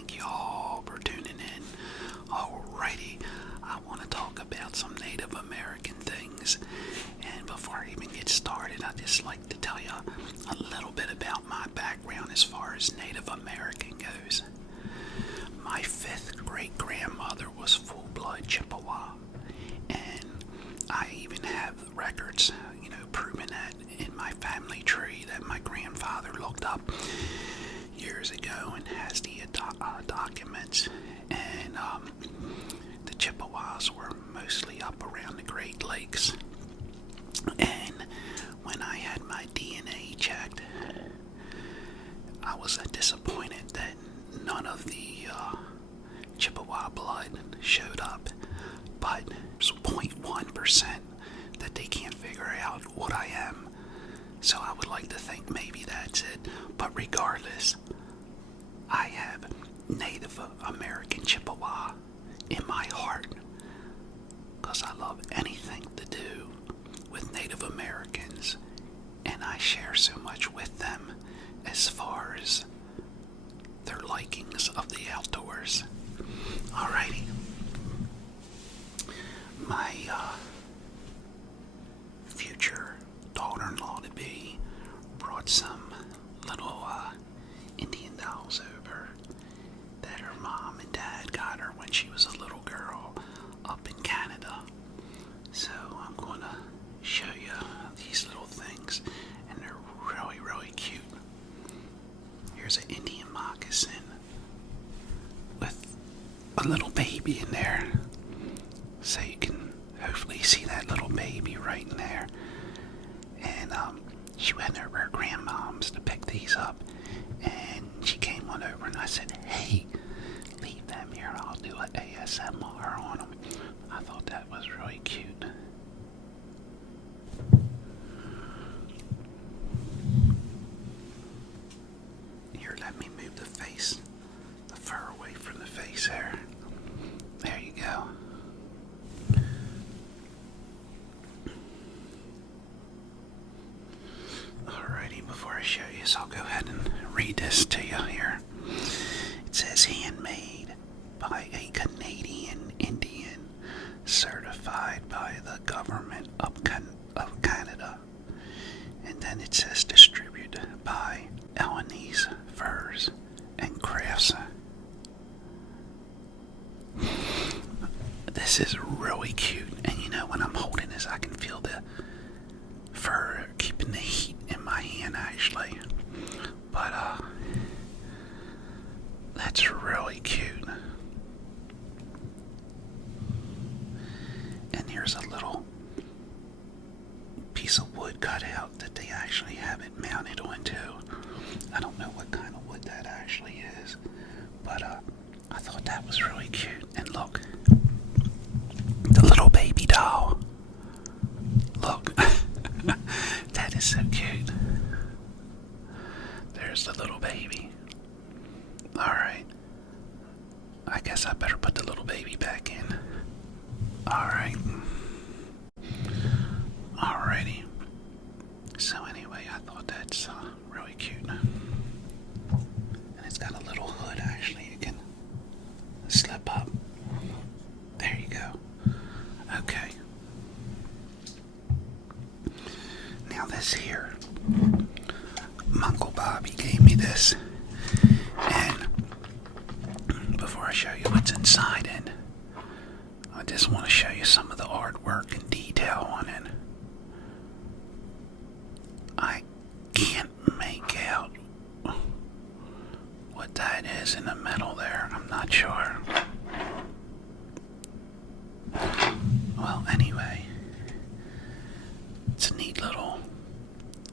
thank you all for tuning in. Alrighty, I want to talk about some Native American things. And before I even get started, I'd just like to tell you a little bit about my background as far as Native American goes. My fifth great-grandmother was full-blood Chippewa. And I even have records, proving that in my family tree that my grandfather looked up years ago and has the documents. And the Chippewas were mostly up around the Great Lakes. And when I had my DNA checked, I was disappointed that none of the Chippewa blood showed up, but it's 0.1% that they can't figure out what I am. So I would like to think maybe that's it. But regardless, I have Native American Chippewa in my heart because I love anything to do with Native Americans, and I share so much with them as far as their likings of the outdoors. Alrighty. My future daughter-in-law to be brought some little Indian dolls over that her mom and dad got her when she was a little girl up in Canada. So I'm going to show you these little things, and they're really, really cute. Here's an Indian moccasin with a little baby in there. So you can hopefully see that little baby right in there. And she went over her grandmom's to pick these up, and she came on over and I said, "Hey, leave them here, I'll do an ASMR on them." I thought that was really cute. Here, let me move the fur away from the face there. There you go. Alrighty, before I show you, so I'll go ahead and read this to you here. It says, handmade by a Canadian Indian, certified by the government of Canada. And then it says distributed by Elanese Furs and Crafts. This is really cute, and when I'm holding this, I can feel the fur keeping the heat in my hand actually. But that's really cute. And here's a little piece of wood cut out that they actually have it mounted onto. I don't know what kind of wood that actually is, but I thought that was really cute. And look, the little baby doll. Look, that is so cute. There's the little baby. Alright, I guess I better put the little baby back in. Alright. Alrighty. So anyway, I thought that's really cute. And it's got a little hood actually, you can slip up. There you go. Okay. Now this here, Uncle Bobby gave me this, and before I show you what's inside it, I just want to show you some of the artwork and detail on it. I can't make out what that is in the middle there. I'm not sure. Well, anyway, it's a neat little,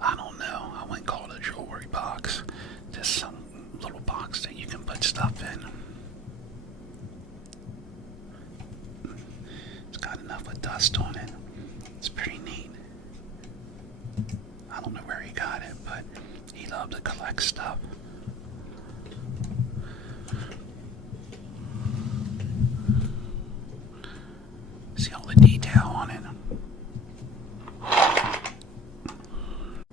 I don't know, I wouldn't call it a jewelry box. Just some little box that you can put stuff in. It's got enough of dust on it. It's pretty neat. I don't know where he got it, but he loved to collect stuff. See all the detail on it.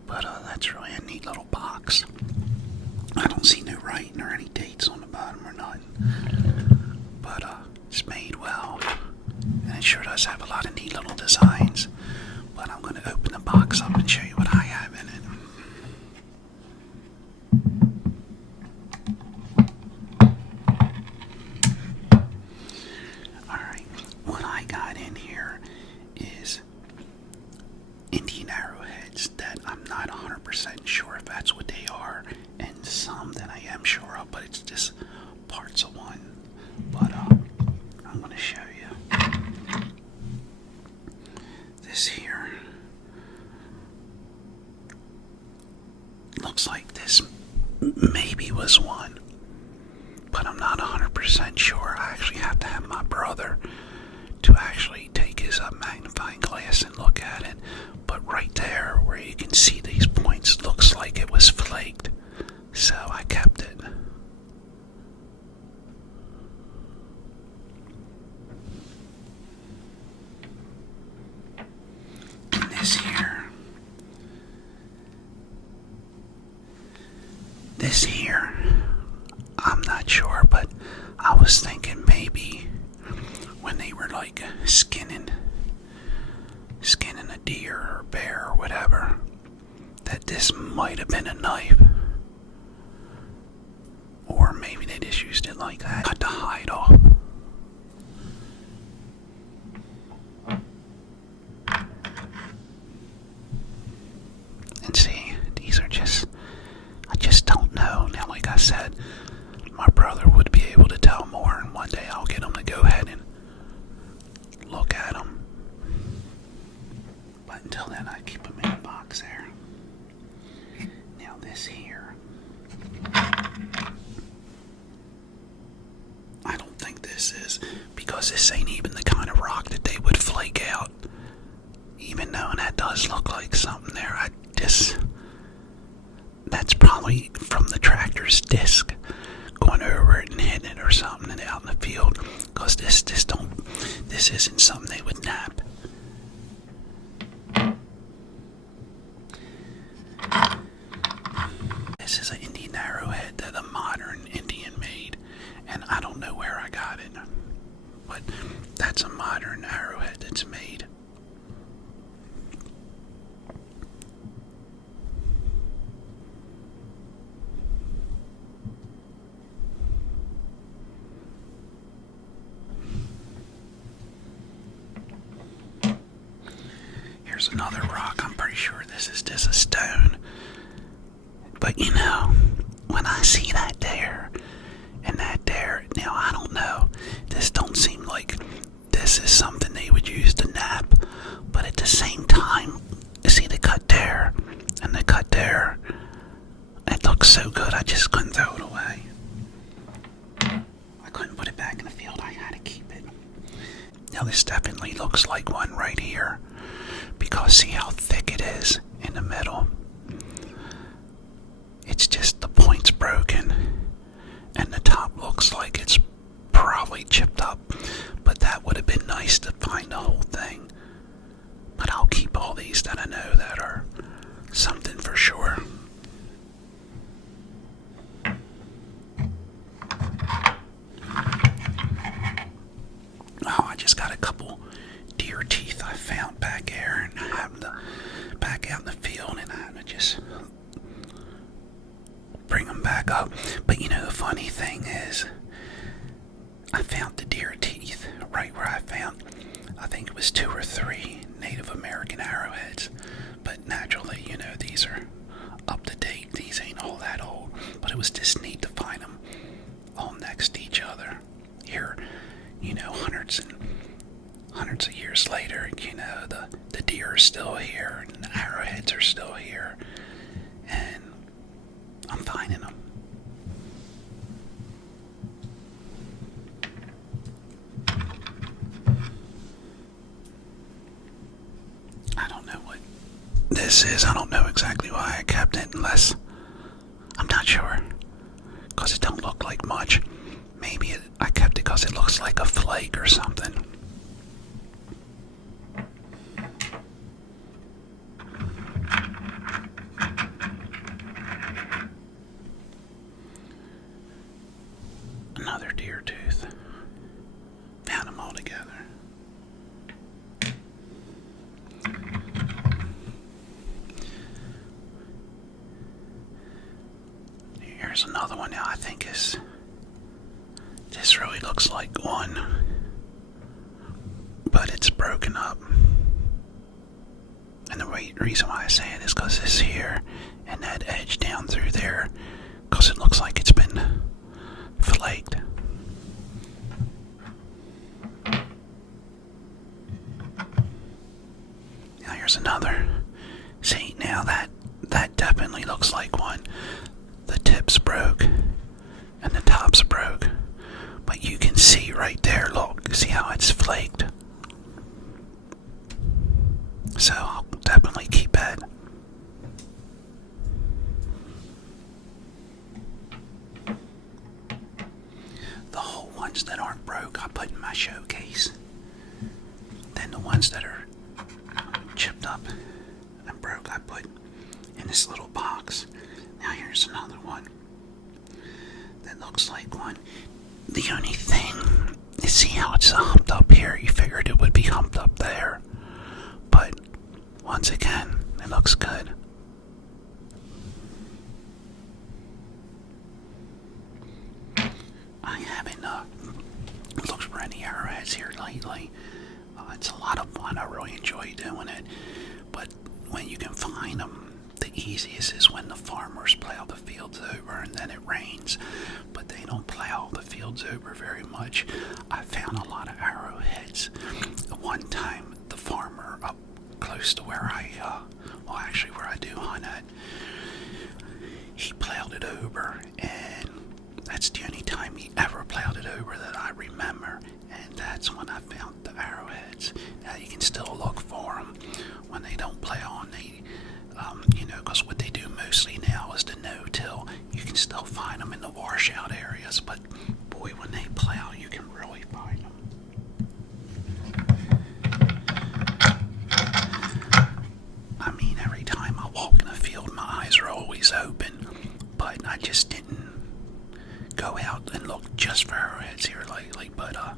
But that's really a neat little box. I don't see no writing or any dates on the bottom or nothing. does have a lot of neat little designs. But I'm going to open the box up and show you what I have in it. Alright, what I got in here is Indian arrowheads that I'm not 100% sure if that's what they are, and some that I am sure of, but it's just parts of one. But I'm going to show you. This here looks like this maybe was one, but I'm not 100% sure. I actually have to have my brother to actually take his magnifying glass and look at it. But right there where you can see these points looks like it was flaked, so I kept it. And this here, I'm not sure, but I was thinking maybe when they were like skinning a deer or bear or whatever, that this might have been a knife. Or maybe they just used it like that, cut the hide off. And see, these are just, I just don't know. Now, like I said, my brother would be able to tell more, and one day I'll get him to go ahead and look at them. But until then, I keep them in a box there. Now this here, I don't think this is, because this ain't even the kind of rock that they would flake out. Even though that does look like something there, that's probably from the tractor's disc going over it and hitting it or something and out in the field. Because this isn't something they would nap. This is an Indian arrowhead that a modern Indian made, and I don't know where I got it, but that's a modern arrowhead that's made. Here's another rock. I'm pretty sure this is just a stone. But you know, when I see that there, and that there, now I don't know. This don't seem like this is something they would use to nap. But at the same time, you see the cut there, and the cut there. It looks so good, I just couldn't throw it away. I couldn't put it back in the field. I had to keep it. Now this definitely looks like one right here. Because see how thick it is in the middle. It's just the point's broken, and the top looks like it's probably chipped up, but that would have been nice to find the whole thing. But I'll keep all these that I know that are something for sure. Oh, I just got a couple deer teeth I found back here, and I have them back out in the field, and I had to just bring them back up. But you know, the funny thing is, I found the deer teeth right where I found, I think it was 2 or 3 Native American arrowheads. But naturally, you know, these are up to date. These ain't all that old. But it was just neat to find them all next to each other. Here, you know, hundreds of years later, you know, the deer are still here, and the arrowheads are still here, and I'm finding them. I don't know what this is. I don't know exactly why I kept it, unless, I'm not sure, because it don't look like much. Maybe I kept it because it looks like a flake or something. Another deer tooth. Found them all together. one now I think is, this really looks like one, but it's broken up. And the reason why I say it is because this here and that edge down through there, because it looks like it's been flaked. Now here's another. See, now that definitely looks like one. The tips broke and the tops broke, but you can see right there, look, see how it's flaked? So I'll definitely keep it. The whole ones that aren't broke I put in my showcase. Then the ones that are chipped up and broke I put in this little box. Now here's another one that looks like one. The only thing is, see how it's humped up here? You figured it would be humped up there, but once again, it looks good. I haven't looked for any arrowheads here lately. It's a lot of fun. I really enjoy doing it. But when you can find them, the easiest is when the farmers plow the fields over and then it rains. But they don't plow the fields over very much. I found a lot of arrowheads. One time, the farmer up close to where where I do hunt at, he plowed it over, and that's the only time he ever plowed it over that I remember, and that's when I found the arrowheads. Now you can still look for them when they don't plow, and they, because what they do mostly now is the no-till. You can still find them in the washout areas, but boy, when they plow, you can really find them. I mean, every time I walk in a field, my eyes are always open, but I just didn't go out and look just for arrowheads here lately, but I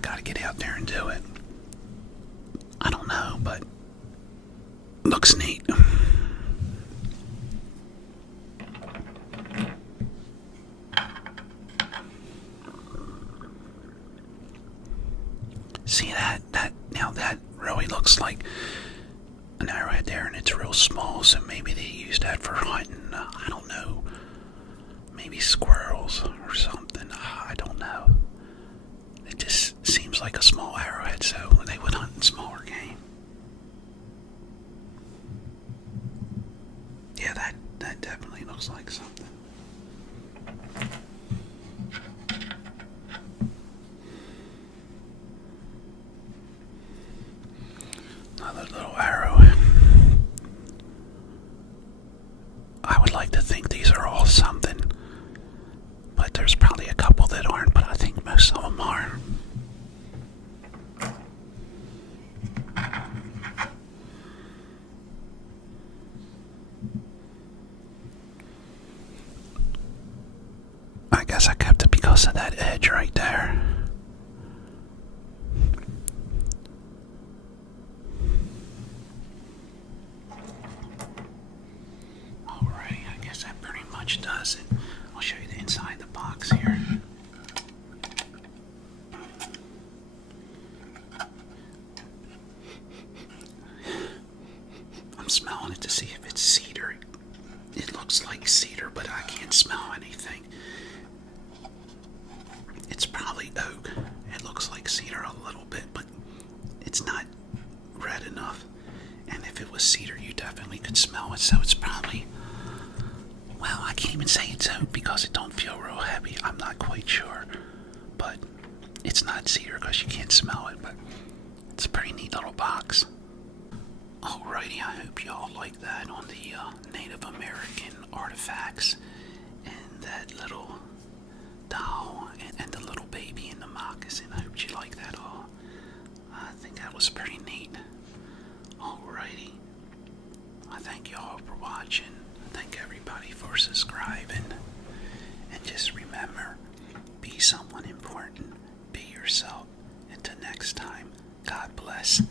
gotta get out there and do it. I don't know, but looks neat. See that really looks like an arrowhead there, and it's real small, so maybe they use that for hunting, I don't know, maybe squirrels or something, I don't know. It just seems like a small arrowhead, so they would hunt smaller game. Yeah, that definitely looks like something. Another little arrow. I would like to think these are all something, but there's probably a couple that aren't, but I think most of them are. I guess I kept it because of that edge right there. Alrighty, I guess that pretty much does it. I'll show you the inside the box here. I'm smelling it to see if it's cedar. It looks like cedar, but I can't smell anything. It's probably oak. It looks like cedar a little bit, but it's not red enough. And if it was cedar, you definitely could smell it, so it's probably, well, I can't even say it's oak because it don't feel real heavy. I'm not quite sure, but it's not cedar because you can't smell it, but it's a pretty neat little box. Alrighty, I hope y'all like that on the Native American artifacts and that little doll and the little baby in the moccasin. I hope you like that all. I think that was pretty neat. Alrighty, I thank y'all for watching. I thank everybody for subscribing. And just remember, be someone important. Be yourself. Until next time, God bless.